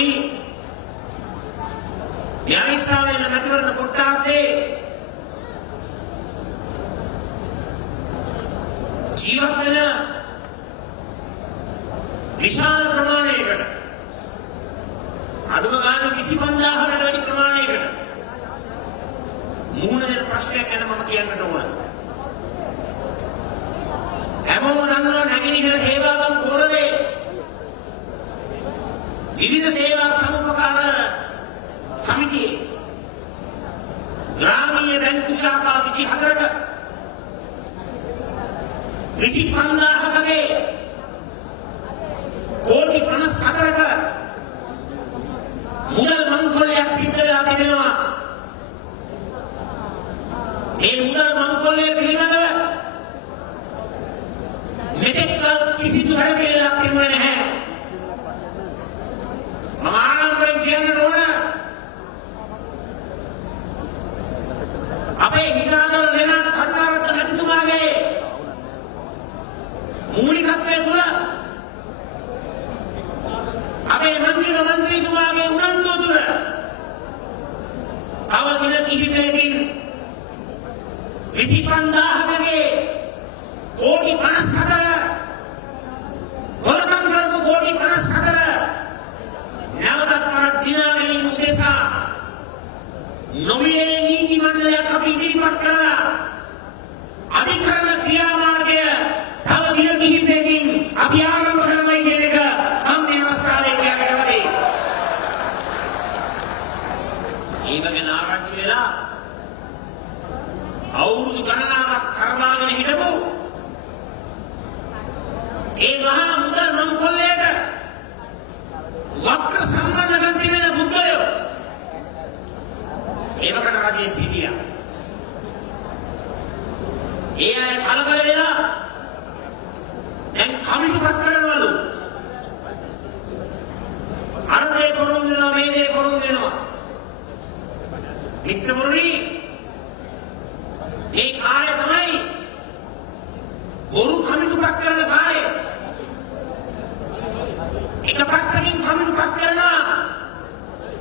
මිත්‍රවරුනි න්‍යායසාවෙන් මැතිවරණ කොට්ටාසේ ජීවත් වෙන විශාල ප්‍රමාණයකට අඩුම ගාන 25000කට වැඩි ප්‍රමාණයකට මුහුණ දෙන ප්‍රශ්නයක් ගැන මම කියන්නට ඕන. හැමෝම දන්නවා නැගෙනහිර හේවාගම් කෝරළේ විවිධ සේවා සමුපකාර සමිතියේ ග්‍රාමීය බැංකු ශාඛා 24ක 25000කගේ කෝටි 54ක මුදල් මංකොල්ලයක් සිද්ධ වෙලා තිබෙනවා. මේ මුදල් මංකොල්ලය පිළිබඳව මෙතෙක් කිසිදු වැඩපිළිවෙලක් තිබුණේ නැහැ. මම ආරම්භයෙන් කියන්න ඕන අපේ හිතාදර ලෙනට් කරුණාරත්න මැතිතුමාගේ මූලිකත්වය තුළ අපේ මන්ත්‍රී මන්ත්‍රීතුමාගේ උනන්දුව තුළ තව දින කිහිපයකින් 25000කගේ කෝටි 54 ගොරකම් කරපු කෝටි 54 නැවතත් වරක් දිනා ගැනීම උදෙසා නොමිලේ නීති මණ්ඩලයක් අපි ඉදිරිපත් කරලා අධිකරණ ක්‍රියාමාර්ගය තව දින කිහිපයකින් අපි ආරම්භ කරනවා කියන එක මම මේ අවස්ථාවේ කියන්න කැමතියි. ඒ වගේ ආරංචි වෙලා අවුරුදු ගණනාවක් කරවාගෙන හිටපු ඒ මහා මුදල් මංකොල්ලයට වක්‍ර සම්බන්ධකම් තිබෙන පුද්ගලයෝ ඒවකට රජයේ හිටියා. ඒ අය කලබල වෙලා දැන් කමිටුපත් කරනවලු. අර දේ කොරොන් වෙනවා මේ දේ කොරොන් වෙනවා. මිත්‍රවරුනි මේ කාලේ තමයි බොරු කමිටුපත් කරන කාලේ. එක පැත්තකින් කමිටුපත් කරනවා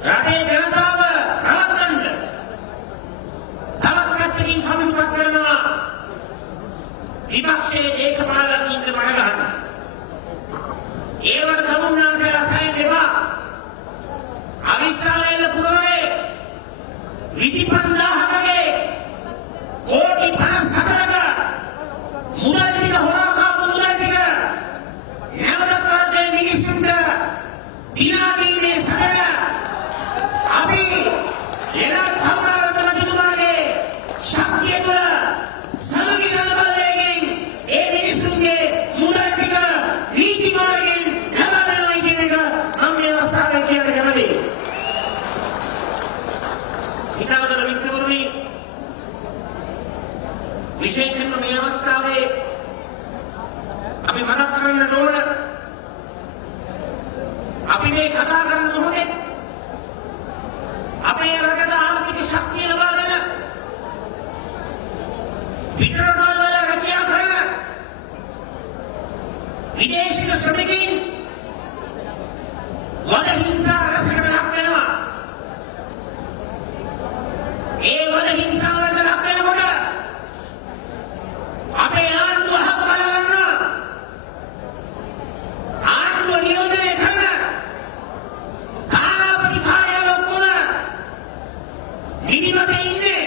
රටේ ජනතාව රවට්ටන්න. තවත් පැත්තකින් කමිටුපත් කරනවා විපක්ෂයේ දේශපාලනින් බඩ ගන්න. ඒවට තමුන්නාන්සලා සයින් දෙපා. අවිස්සාවෙල්ල පුරවරේ 25000කගේ කෝටි 54ක මුදල් ටික හොරා කාපු මුදල් ටික නැවතත් වරේ මිනිස්සුන්ට දිනාදීමේ සැක අපි එනත් කරුණාරත්න මැතිතුමාගේ ශක්තිය තුළ සමගිරණ බලයෙන් ඒ මිනිස්සුන්ගේ මුදල් ටික නීති මාර්ගයෙන් ලබා ගන්නවා කියන එක මම මේ අවස්ථාවේ කියන්න කැමතියි. හිතාගන්න මිත්‍රවරුනි විශේෂයෙන්ම මේ අවස්ථාවේ අපි මතක් කරගන්න ඕන අපි මේ කතා කරන මොහොතේ අපේ රටට ආර්ථික ශක්තිය ලබා දෙන විතරවල රැකියාව කරන විදේශික ශ්‍රමිකයින් වද හිංසා රසකට ලක් වෙනවා. ඒ වද හිංසාවට ලක් වෙනකොට අපේ ආණ්ඩුව අහක බලා ගන්නවා. ආණ්ඩුව නියෝජනය කරන තානාපති කාර්යාලය ඔක්කොම නිදිමතේ ඉන්නේ.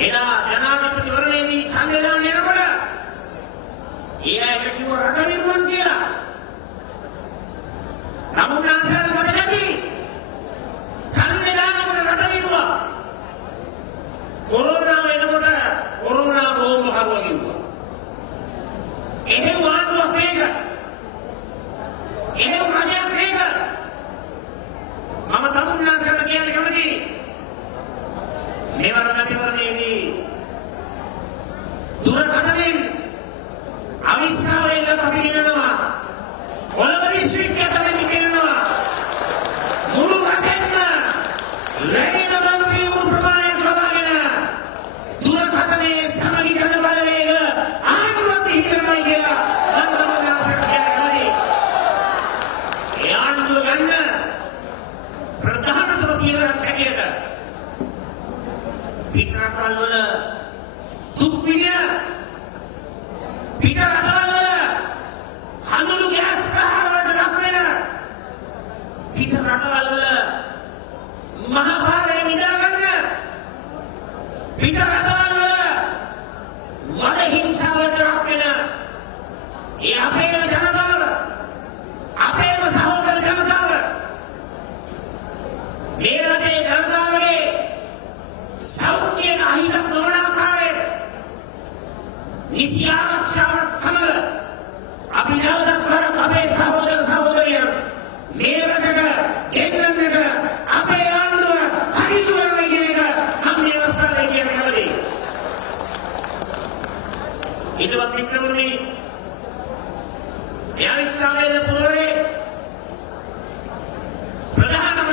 එදා ජනාධිපතිවරණයේදී ඡන්දය දාන්න එනකොට ඒ අයට කිව්ව රට විරුවන් කියලා. තමුන්නාන්සලා මතකයි ඡන්දය දානකොට රට විරුවා. කොරෝනා වෙනකොට කොරෝනා බෝම්බ හරුවා කිව්වා. එහෙම ආණ්ඩුවක් මේක. එහෙම රජයක් මේක. මම තමුන්නාන්සලා කියන්න කැමතියි. මෙවර මැතිවරණයේදී දුරකථනයෙන් අවිස්සාවෙන් අපි දිනනවා. කොළඹ දිස්ත්‍රික්කයට අපි දිනනවා. මුළු රටෙන්ම ලැබෙන මන්ත්‍රී වූ ප්‍රමාණයක් ලබාගෙන දුරකථනයේ සමගිකරණ බලවේග ආණ්ඩුවක් පිහිටනවා කියලා මම තමුන්නාන්සලා කියන්න කැමතියි.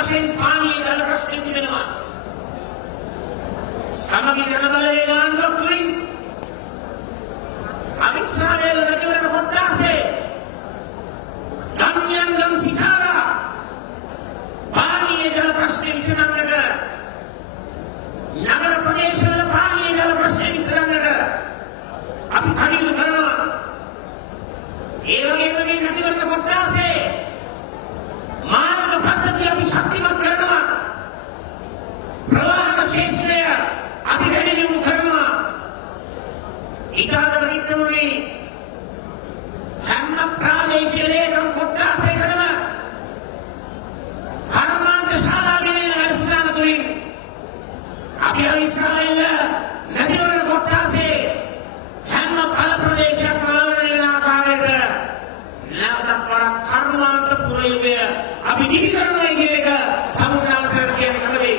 වශයෙන් පානීය ජල ප්‍රශ්නේ තිබෙනවා. සමගි ජනබලවේග ආණ්ඩුවක් තුලින් අවිස්රායල රජවරණ කොට්ටාසේ ගම්යන්ගම් සිසාරා පානීය ජල ප්‍රශ්නේ විසඳන්නට නගර ප්‍රදේශවල පානීය ජල ප්‍රශ්නේ විසඳන්නට අපි කටයුතු කරනවා. ඒ වගේම මේ රජවරණ කොට්ටාසේ මාර්ග පද්ධතිය අපි ශක්තිමත් කරනවා. ප්‍රවාහන ශේෂ්ත්‍රය අපි වැඩි දියුණු කරනවා. ඊටාතර විද්‍යාවලි හැම ප්‍රාදේශීය ලේකම් කොට්ටාසයකටම කර්මාන්ත ශාලා ගෙනෙන වැඩසටහන තුලින් අපි අවිස්සාවෙන්න නදීවරණ කොට්ටාසේ හැම පළ ප්‍රදේශයක්ම ආවරණය වෙන ආකාරයට නැවතත් වරක් කර්මාන්ත පුරයුගය අපි දිවි කරනවා කියන එක තමුන්නාසරට කියන්නේ කමදේ.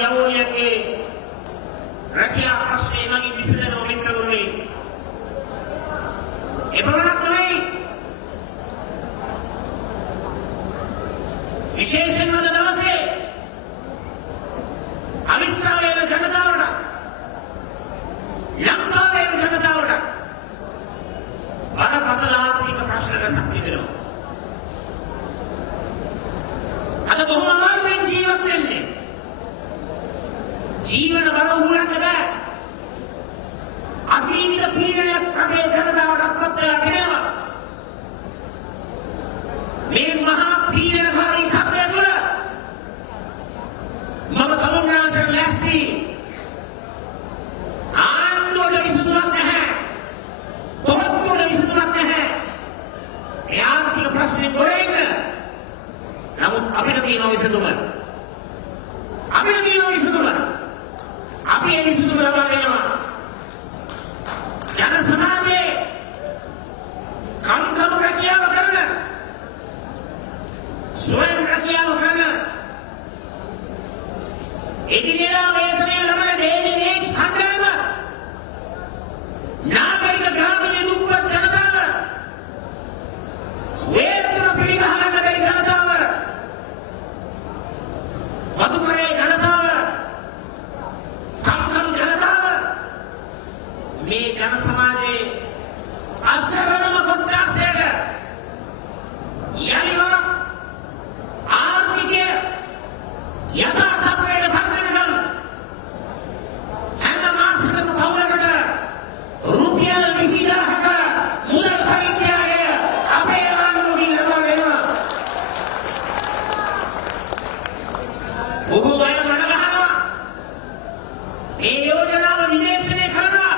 යවුණියන්ගේ රැකියා ප්‍රශ්නේ මගින් විසඳනවා මිත්‍රවරුනි. එපමණක් නෙවෙයි විශේෂයෙන්ම අද දවසේ අවිස්සාවේ ජනතාවට ලංකාවේ ජනතාවට බරපතල ආර්ථික ප්‍රශ්න රැසක් තිබෙනවා. අද බොහොම අමාරුවෙන් ජීවත් වෙන්නේ. ජීවන බර උහුලන්න බෑ. අසීමිත පීඩනයක් රටේ ජනතාවට අත්පත් වෙලා තිබෙනවා. මේ මහා පීඩනකාරී තත්ත්වය තුළ මම තමුන්නාන්සට ලැස්ති. ආණ්ඩුවට විසඳුමක් නැහැ. පොහොත්තුවට විසඳුමක් නැහැ. මේ ආර්ථික ප්‍රශ්නේ ගොඩේක. නමුත් අපිට තියෙන විසඳුම. අපි ඒ විසඳුම ලබා දෙනවා. ජන සමාජයේ කම්කරු රැකියාව කරන, ස්වයං රැකියාව කරන, එදිනෙදා වේතනය ලබන ඩේලි වේජ් කණ්ඩායම, නාගරික ග්‍රාමීය දුප්පත් ජනතාව, වේතන පිළිගහ ගන්න බැරි ජනතාව, වතුකරේ ජනතාව, කම්කරු ජනතාව, මේ ජන සමාජයේ අසරණම කොට්ටාසයට යලිවර ආර්ථිකය යථා තත්ත්වයට පත් වෙනකම් හැම මාසෙකම පවුලකට රුපියල් 20000ක මුදල් පරිත්‍යාගය අපේ ආණ්ඩුවකින් ලබා දෙනවා. බොහෝ අය මඩ ගහනවා. මේ යෝජනාව විවේචනය කරනවා.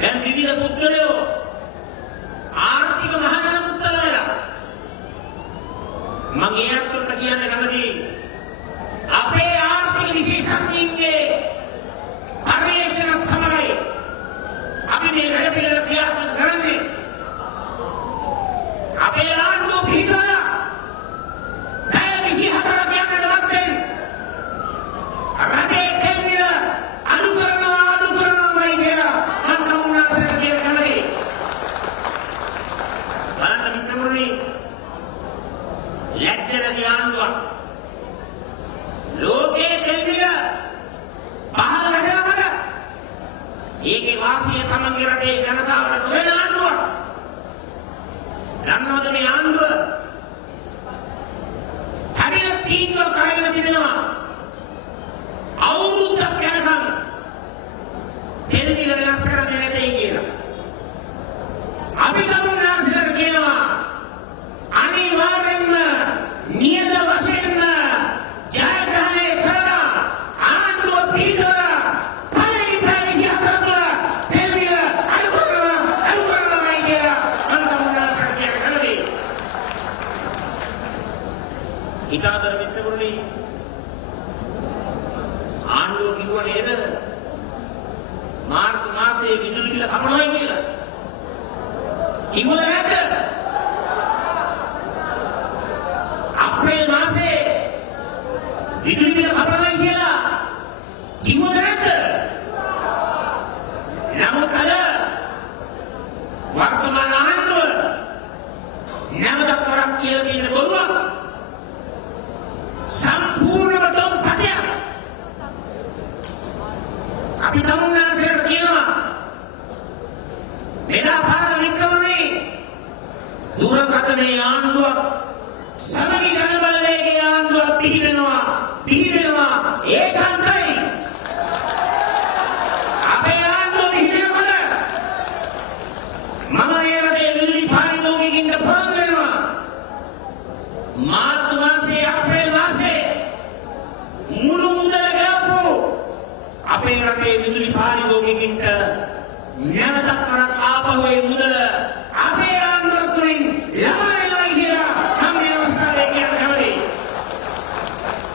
දැන් විවිධ පුද්ගලයෝ ආර්ථික මහජන පුත්තල වෙලා මම එයාට කියන්න කැමතියි. අපේ ආර්ථික විශේෂඥයින්ගේ පරිශ්‍රණත් සමගයි අපි මේ වැඩ පිළිවෙල ක්‍රියාත්මක කරන්නේ. අපේ ආණ්ඩුව පිළිගලා පැය 24ක් යන්නටවත් වෙන්නේ. රටේ තෙල් මිල අඩු කරනවාමයි කියලා මම තමුන්නාන්සට කියන කමදී. බලන්න මිත්‍රවරුනි, ලැජ්ජනදී ආණ්ඩුවක් ලෝකයේ තෙල් මිල පහළ වෙනවද? ඒකේ වාසිය තමන්ගේ රටේ ජනතාවට නොවන ආණ්ඩුවක්. දන්නවද මේ ආණ්ඩුව කැබිනට් තීන්දුව කරගෙන තිබෙනවා අවුරුද්දක් යනකම් තෙල් මිල වෙනස් කරන්නේ නැtei කියලා. අපි තමුන්නාන්සලට කියනවා අනිවාර්යෙන්ම නියත වශයෙන්ම ජයග්‍රහණය කරලා ආණ්ඩුව පිළිදොර පළවෙනි පැය 24 තුළ තෙල් මිල අඩු කරනවායි කියලා මම තමුන්නාන්සට කියන කලදී. හිතාදර මිත්‍රවරුනි, ආණ්ඩුව කිව්වා නේද මාර්තු මාසයේ විදුලි බිල කපනවායි කියලා. කිව්වද නැද්ද? අප්‍රේල් මාසයේ විදුලි බිල කපනවායි කියලා කිව්වද නැද්ද? නමුත් අද වර්තමාන ආණ්ඩුව නැවතත් වරක් කියලා තියෙන බොරුවක්. සම්පූර්ණම ඩොම් පචයක්. අපි තමුන්නාසයට කියනවා මෙදා පාරණ වික්‍රමනේ දුරකථනයේ ආණ්ඩුවක් සමගි ජනබලවේගයේ ආණ්ඩුවක් පිහිරෙනවා ඒකාන්තයි. අපේ ආණ්ඩුව පිහිරෙනකොට මම මේ රටේ විදුලි පාරිභෝගිකින්ට පොරොන්දු වෙනවා මාර්තු මාසයේ අප්‍රේල් මාසයේ මුළු මුදල ගෙවපු අපේ රටේ විදුලි පාරිභෝගිකින්ට නැවතත් වරක් ආපහු ඒ මුදල අපේ ආණ්ඩුව තුලින් ලබා දෙනවා කියලා මම මේ අවස්ථාවේ කියන්න කැමතියි.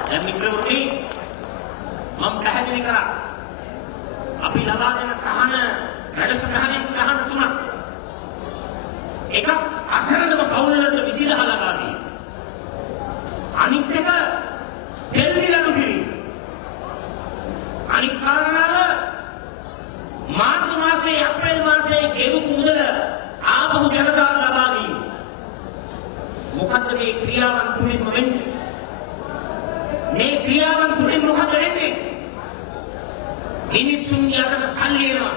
දැන් මිත්‍රවරුනි මම පැහැදිලි කරා අපි ලබා දෙන සහන වැඩසටහනින් සහන තුනක්. එකක් අසරණම පවුල්වලට 20000 ලබා දීම. අනිත් එක තෙල් මිල අඩු කිරීම. අනිත් කාරණාව මාර්තු මාසයේ අප්‍රේල් මාසයේ ගෙවපු මුදල ආපහු ජනතාවට ලබා දීම. මොකද්ද මේ ක්‍රියාවන් තුලින්ම වෙන්නේ? මේ ක්‍රියාවන් තුලින් මොකද වෙන්නේ? මිනිස්සුන්ගේ අතට සල්ලි එනවා.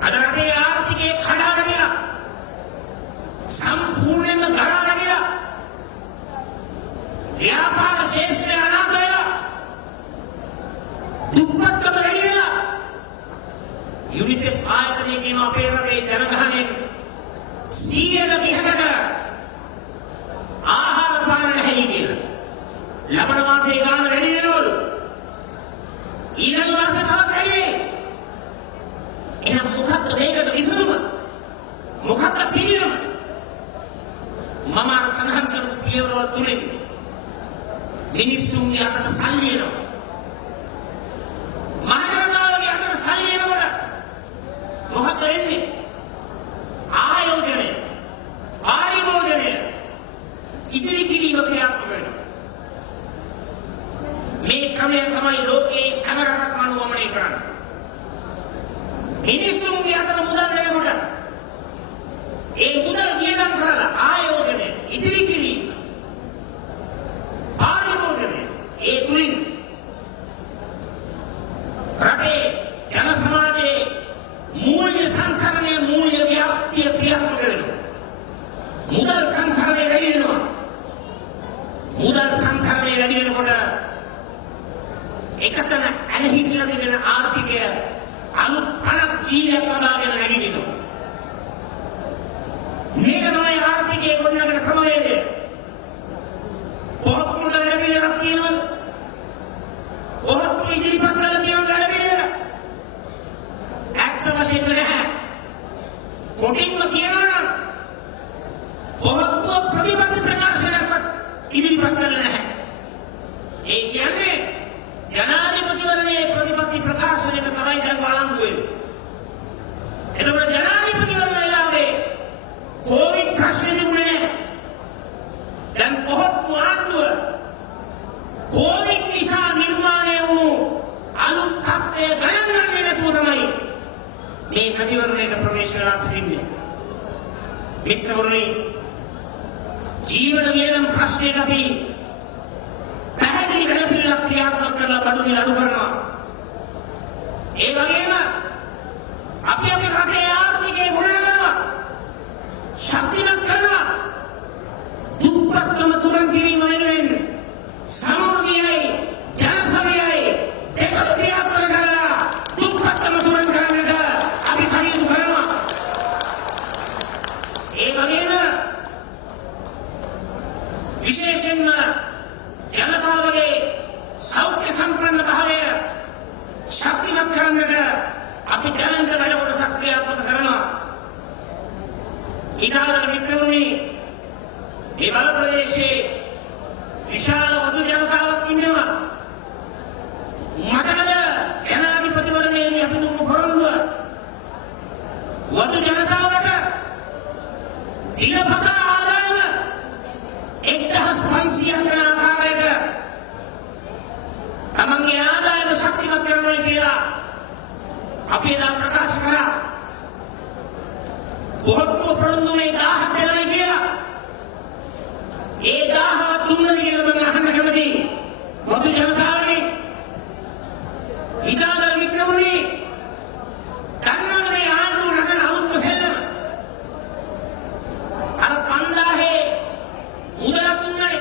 අද රටේ ආර්ථිකය කඩාගෙන ගියා. සම්පූර්ණයෙන්ම ගලාගෙන ගියා. ව්‍යාපාර ශේෂ්ත්‍රය අනාථ වෙලා. දුප්පත්කම වැඩි වෙලා. යුනිසෙෆ් ආයතනයේ කියන අපේ රටේ ජනගහනයෙන් 130කට ආහාර පාන නැහැ කියලා. ලබන මාසේ ගාන වැඩි වෙනවලු. ඊළඟ මාසේ තවත් වැඩි වෙයි. එහෙනම් මොකක්ද මේකට විසඳුම? මොකක්ද පිළියම? මම අර සඳහන් කරපු පියවරවල තුලින් මිනිස්සුන්ගේ අතට සල්ලි එනවා. මහජනතාවගේ අතට සල්ලි එනකොට මොකක්ද වෙන්නේ? ආයෝජනය, පාරිභෝජනය, ඉදිරි කිරීම ක්‍රියාත්මක වෙනවා. මේ ක්‍රමය තමයි ලෝකයේ හැම රටක්ම අනුගමනය කරන්නේ. මිනිස්සුන්ගේ අතට මුදල් දෙනකොට ඒ මුදල් වියදම් කරලා ආයෝජනය, ඉදිරි කිරීම, පාරිභෝජනය ඒ තුලින් රටේ ජන සමාජයේ මූල්‍ය සංසරණය, මූල්‍ය ව්‍යාප්තිය ක්‍රියාත්මක වෙනවා. මුදල් සංසරණය වැඩි වෙනවා. මුදල් සංසරණය වැඩි වෙනකොට එකතන ඇලහිටිලා තිබෙන ආර්ථිකය අලුත් පළක් ජීවිතයක් ලබාගෙන නැගිටිනවා. මේක තමයි ආර්ථිකයේ ගොඩනගන ක්‍රමවේදය. පොහොත්තුට වැඩිලක් තියෙනවද? පොහොත්තු ඉදිරිපත් කරලා තියෙනවද වැඩිලක්? ඇත්ත වශයෙන්ම නැහැ. කොටින්ම කියනවා නම් පොහොත්තු ප්‍රතිබද්ධ ප්‍රකාශනයක්වත් ඉදිරිපත් කරලා නැහැ. ඒ කියන්නේ ජනාධිපතිවරණයේ ප්‍රතිපත්ති ප්‍රකාශනයක තමයි දැන් වළංගු වෙන්නේ. එතකොට ජනාධිපතිවරණ වෙලාවේ කොවිඩ් ප්‍රශ්නේ තිබුණේ නැහැ. දැන් පොහොත්තු ආණ්ඩුව කොවිඩ් නිසා නිර්මාණය වුණු අලුත් තත්ත්වය ගණන් ගන්නේ නැතුව තමයි මේ ප්‍රතිවරණයට ප්‍රවේශ වෙලා සිටින්නේ. මිත්‍රවරුනි, ජීවන වියදම් ප්‍රශ්නයට අපි පැහැදිලි වැඩපිළිවෙලක් ක්‍රියාත්මක කරලා බඩු මිල අඩු කරනවා. ඒ වගේම අපි අපේ රටේ ආර්ථිකය ගොඩනගනවා, ශක්තිමත් කරනවා. දුප්පත්කම තුරන් කිරීම වෙනුවෙන් සමෘද්ධියයි ජනසමයයි දෙකම ක්‍රියාත්මක කරලා දුප්පත්කම තුරන් කරන්නට අපි කටයුතු කරනවා. ඒ වගේම විශේෂයෙන්ම ජනතාවගේ සෞඛ්‍ය සම්පන්න භාවය ශක්තිමත් කරන්නට අපි දැනට වැඩ කොටසක් ක්‍රියාත්මක කරනවා. ඊගාට මිත්‍රවරුනි, මේ බල ප්‍රදේශයේ විශාල වදු ජනතාවක් ඉන්නවා. මතකද ජනාධිපතිවරණයේදී අපි දුන්නු පොරොන්දුව? වදු ජනතාවට දිනපතා ආදායම 1500ක් වෙන ආකාරයක තමන්ගේ ආදායම ශක්තිමත් කරනවා කියලා අපි එදා ප්‍රකාශ කරා. පොහොත්තු පොරොන්දුනේ 1000 දෙනයි කියලා ඒ 1000 දුන්නද කියලා මම අහන්න කැමතියි. මොකද ජනතාවනේ හිතාදර වික්‍රමනේ දන්නවද මේ ආණ්ඩුව රටන අලුත්ම සෙල්ලම? අර 5000 මුදලක් දුන්නනේ.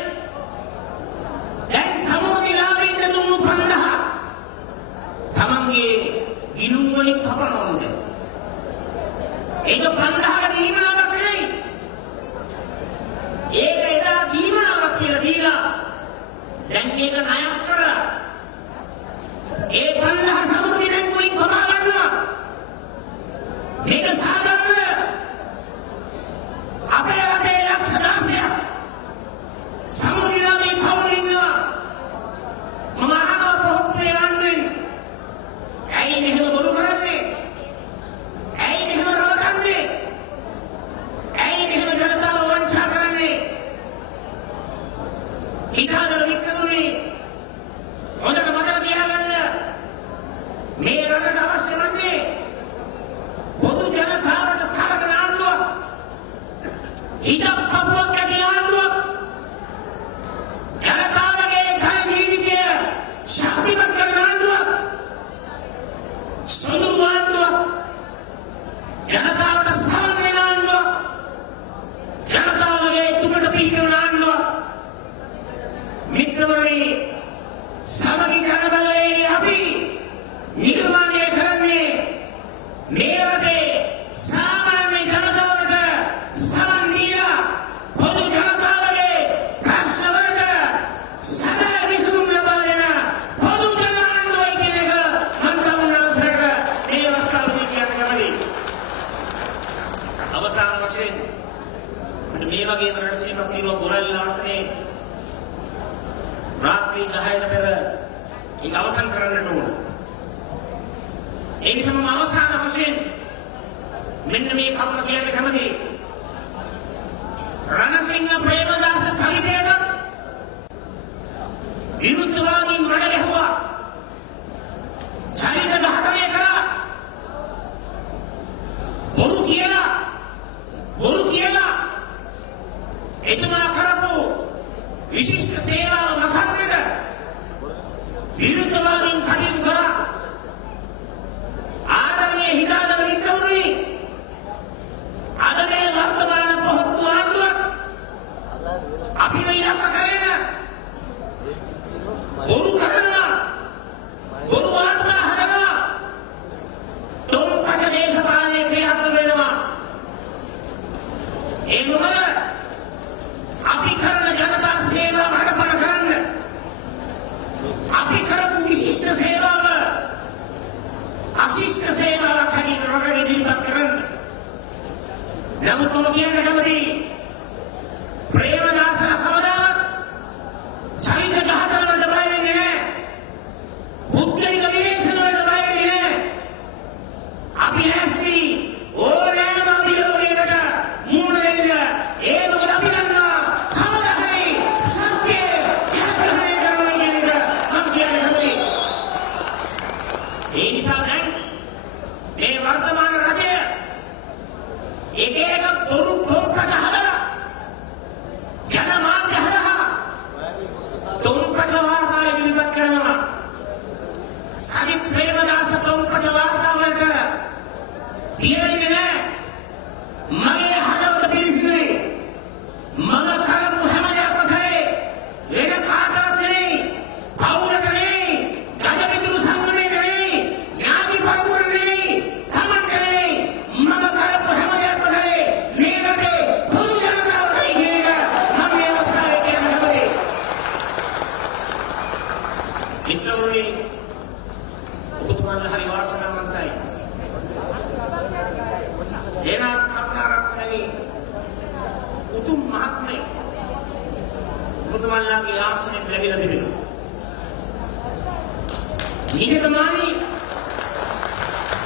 දැන් සමෝධිලාභින්ද දුන්නු 5000 තමන්ගේ ගිණුම් වලින් කපනවලුද? ඒක 5000ක දීමනාවක් නෙවෙයි. ඒක එදා දීමනාවක් කියලා දීලා දැන් මේක ණයක් කරලා ඒ 5000 සමෘද්ධි බැංකු වලින් කපා ගන්නවා. මේක සාධාරණ අපේ රටේ ලක්ෂ 16ක් සමෘද්ධිලාභී පවුල් ඉන්නවා. මම අහනවා පොහොට්ටුවේ ආණ්ඩුවෙන් ඇයි මෙහෙම බොරු කරන්නේ? ඇයි මෙහෙම රවටන්නේ? ඇයි මෙහෙම ජනතාව වංචා කරන්නේ? හිතාදර වික්‍රමනේ හොඳට මතක තියාගන්න. මේ රටට අවශ්‍ය වන්නේ පොදු ජනතාවට සලකන ආණ්ඩුවක්. හිතක් පපුවක් නැති ආණ්ඩුවක්. ජනතාවගේ ජන ජීවිතය ශක්තිමත් කරන ආණ්ඩුවක්. සුළු ආණ්ඩුවක්. ජනතාවට සමන් වෙන ආණ්ඩුවක්. ජනතාවගේ දුකට පිහිටවන ආණ්ඩුවක්. මිත්‍රවරුනි, සමගි ජනබලවේගය අපි නිර්මාණය කරන්නේ මේ රටේ සාමාන්‍ය ජනතාවට සමන් දීලා පොදු ජනතාවගේ ප්‍රශ්න වලට සදා විසඳුම් ලබා දෙන පොදු ජන ආණ්ඩුවයි කියන එක මම තමුන්නාසරට මේ අවස්ථාවේදී කියන්න කැමතියි. අවසාන වශයෙන් මේ වගේම රැස්වීමක් තියෙනවා බොරැල්ල ආසනයේ රාත්‍රී 10ට පෙර ඒක අවසන් කරන්නට ඕන. ඒ නිසා මම අවසාන වශයෙන් මෙන්න මේ කරුණ කියන්න කැමතියි. රණසිංහ ප්‍රේමදාස චරිතයට විරුද්ධවාදීන් මඩ ගැහුවා. චරිත ඝාතනය කළා. බොරු කියලා එතුමා කරපු විශිෂ්ට සේවාව මකන්නට විරුද්ධවාදීන් කටයුතු කරා. ආදරණීය හිතාදර වික්‍රමරුයි අද මේ වර්තමාන පොහොට්ටු ආණ්ඩුවක් අපි ඉලක්ක කරගෙන බොරු කරනවා, බොරු වාර්තා හදනවා, තොම්පච දේශපාලනයේ ක්‍රියාත්මක වෙනවා. ඒ මොකද අපි කරන ජනතා සේවාව හඩපණ කරන්න, අපි කරපු විශිෂ්ට සේවාව අශිෂ්ට සේවාවක් හැටියට රටට ඉදිරිපත් කරන්න. නමුත් මම කියන්න කැමතියි ප්‍රේමදාසලා කවදාවත් චරිත ඝාතන වලට බය වෙන්නේ නැහැ. පුද්ගලික විවේචන වලට බය වෙන්නේ නැහැ. අපි ඇස්ති ඕනෑම අභියෝගයකට මුහුණ දෙන්න. ඒ මොකද අපි දන්නවා කවදා හරි සත්‍ය ජයග්‍රහණය කරනවා කියන එක මම කියන්න කැමතියි. ඒ නිසා දැන් මේ වර්තමාන රජය එක එක බොරු තොම්පච හදලා ජනමාධ්‍ය හදලා තොම්පච වාර්තා ඉදිරිපත් කරනවා. සජිත් ප්‍රේමදාස තොම්පච වාර්තා වලට පියෙන්නේ නැහැ. මගේ හදවත පිරිසිදුයි. මම කරපු හැම දෙයක්ම කරේ වෙන කාටවත් නෙවෙයි, පවුලට නෙවෙයි, ගජපිතුරු සංගමයට නෙවෙයි, ඥාති පරපුරට නෙවෙයි, තමන්ට නෙවෙයි. මම කරපු හැම දෙයක්ම කරේ මේ රටේ පොදු ජනතාවටයි කියන එක මම මේ අවස්ථාවේ කියන්න කැමතියි. මිත්‍රවරුනි, ඔබතුමන්ලා හරි වාසනාවන්තයි. එනා කරුණාරත්නනි උතුම් මහත්මයෙක් ඔබතුමන්ලාගේ ආසනයෙන් ලැබිලා තිබෙනවා. නිහතමානී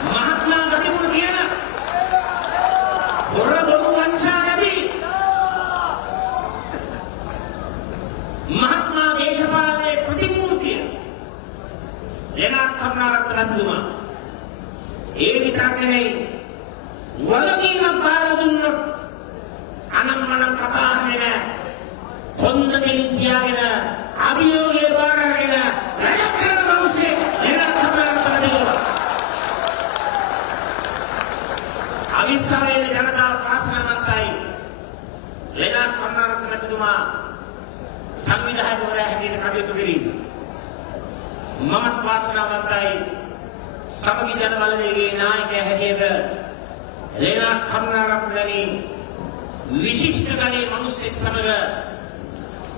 මහත්මා ගතිගුණ කියන හොර බොරු වංචා නැති මහත්මා දේශපාලනයේ ප්‍රතිමූර්තිය එනා කරුණාරත්නතුමා. ඒ විතරක් නෙවෙයි, වලකීමක් බාර දුන්නොත් අනම්මනම් කතා අහන්නේ නැහැ. අවිස්සාවේල ජනතාව වාසනාවන්තයි. ලෙනාඩ් කරුණාරත්න මැතිතුමා සංවිධායකවරයා හැටියට කටයුතු කිරීම. මමත් වාසනාවන්තයි සමගි ජනබලවේගයේ නායකයා හැටියට ලෙනාඩ් කරුණාරත්නනි විශිෂ්ට ගණයේ මිනිස්සෙක් සමග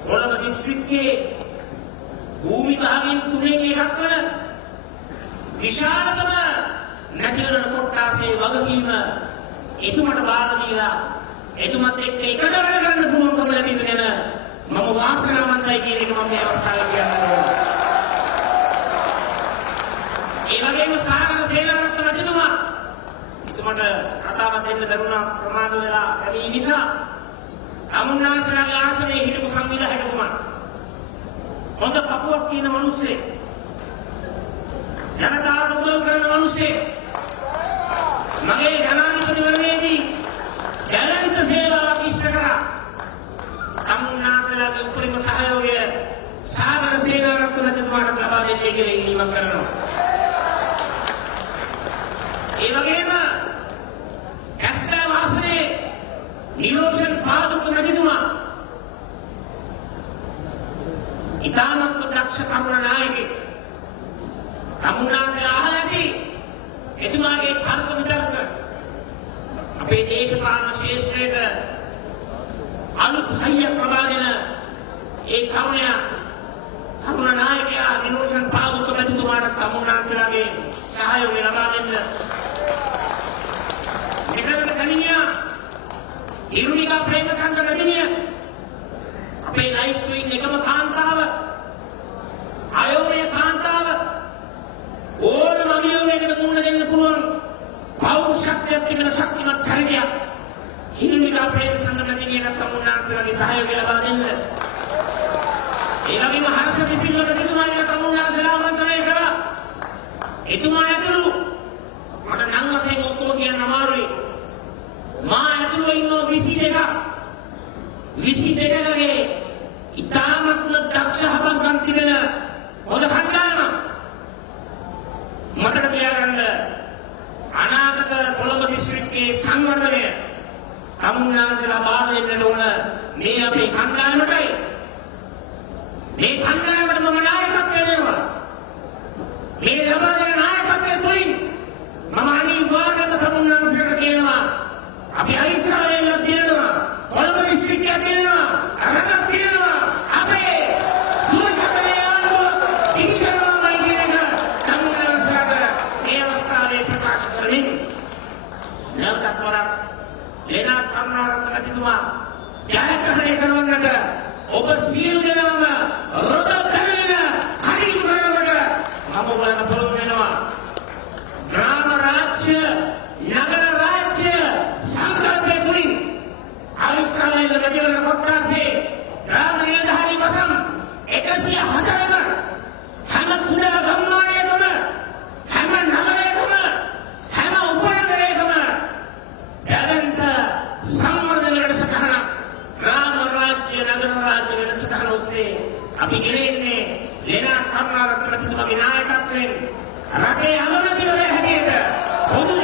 කොළඹ දිස්ත්‍රික්කයේ භූමි භාගයෙන් 3/1 වන විශාලතම නැතිවරණ කොට්ටාසේ වගකීම එතුමට බාර දීලා එතුමත් එක්ක එකට වැඩ කරන්න පුළුවන්කම ලැබීම ගැන මම වාසනාවන්තයි කියන එක මම මේ අවස්ථාවේ කියනවා. ඒ වගේම සාගර සේනාරත්න මැතිතුමා එතුමට කතාවක් දෙන්න දරුණා ප්‍රමාද වෙලා බැරි නිසා තමුන්නාන්සලාගේ ආසනයේ හිටපු සංවිධායකතුමා හොඳ පපුවක් තියෙන මිනිස්සේ ජනතාවට උදව් කරන මිනිස්සේ මගේ ජනාධිපතිවරණයේදී දැලන්ත සේවාවක් ඉෂ්ට කරා. තමුන්නාන්සලාගේ උපරිම සහයෝගය සාගර සේනාරත්න මැතිතුමාට ලබා දෙන්නේ කියලා ඉල්ලීම කරනවා. ඒ වගේම කැස්බෑ වාසනේ නිරෝෂන් පාදුක මැතිතුමා ඉතාමත් දක්ෂ කරුණ නායකයෙක්. තමුන්නාන්සේ අහලා ඇති එතුමාගේ තර්ක විතර්ක අපේ දේශපාලන ශාස්ත්‍රයට අලුත් හයියක් ලබා දෙන ඒ කරුණ නායකයා නිරෝෂන් පාදුක මැතිතුමාට තමුන්නාන්සේලාගේ සහයෝගය ලබා දෙන්න. මෙතන කණියා ඉරුණිකා ප්‍රේමචන්ද්‍ර මැතිණිය අපේ ලයිස්ට් ඉන්න එකම කාන්තාව අයෝමය කාන්තාව ඕනම අභියෝගයකට මුහුණ දෙන්න පුළුවන් පෞරුෂත්වයක් තිබෙන ශක්තිමත් චරිතයක්. ඉරුණිකා ප්‍රේමචන්ද්‍ර මැතිණියට තමුන්නාන්සේලාගේ සහයෝගය ලබා දෙන්න. ඒ වගේම හර්ෂ දිසිල්ල මැතිතුමාට තමුන්නාන්සේලා ආමන්ත්‍රණය කරා. එතුමා ඇතුළු මට නම් වශයෙන් ඔක්කොම කියන්න අමාරුයි. මා ඇතුළු ඉන්නෝ 22ක් 22කගේ ඉතාමත්ම දක්ෂ හපන්කම් තිබෙන හොඳ කණ්ඩායමක්. මතක තියාගන්න අනාගත කොළඹ දිස්ත්‍රික්කයේ සංවර්ධනය තමුන්නාන්සේලා බාර දෙන්න ඕන මේ අපේ කණ්ඩායමටයි. මේ කණ්ඩායමට මම නායකත්වය දෙනවා. මේ ලබා දෙන නායකත්වය තුළින් මම අනිවාර්යයෙන්ම තමුන්නාන්සේලාට කියනවා අපි අවිස්සාවේල දිනනවා කොළඹ දිස්ත්‍රික්කයක් දිනනවා රටක් දිනනවා අපේ දුරකථනයේ ආණ්ඩුව පිළිගන්නවාමයි කියන එක තමුන්නාන්සේලාට මේ අවස්ථාවේ ප්‍රකාශ කරමින් නැවතත් වරක් ලෙනාඩ් කරුණාරත්න මැතිතුමා ජයග්‍රහණය කරවන්නට ඔබ සියලු දෙනාම රොද බැලගෙන කටයුතු කරනකොට මම ඔබලට පොරොන්දු වෙනවා ග්‍රාම රාජ්‍ය නගර රාජ්‍ය සංකල්පය තුළින් අවිස්සාවේල මැතිවරණ කොට්ටාසේ ග්‍රාම නිලධාරී වසම් 104ම හැම කුඩා ගම්මානයකම හැම නගරයකම හැම උපනගරයකම දැවැන්ත සංවර්ධන වැඩසටහන ග්‍රාම රාජ්‍ය නගර රාජ්‍ය වැඩසටහන ඔස්සේ අපි ගෙනෙන්නේ ලෙනාඩ් කරුණාරත්න මැතිතුමාගේ නායකත්වයෙන් රටේ අගමැතිවරයා හැටියට පොදු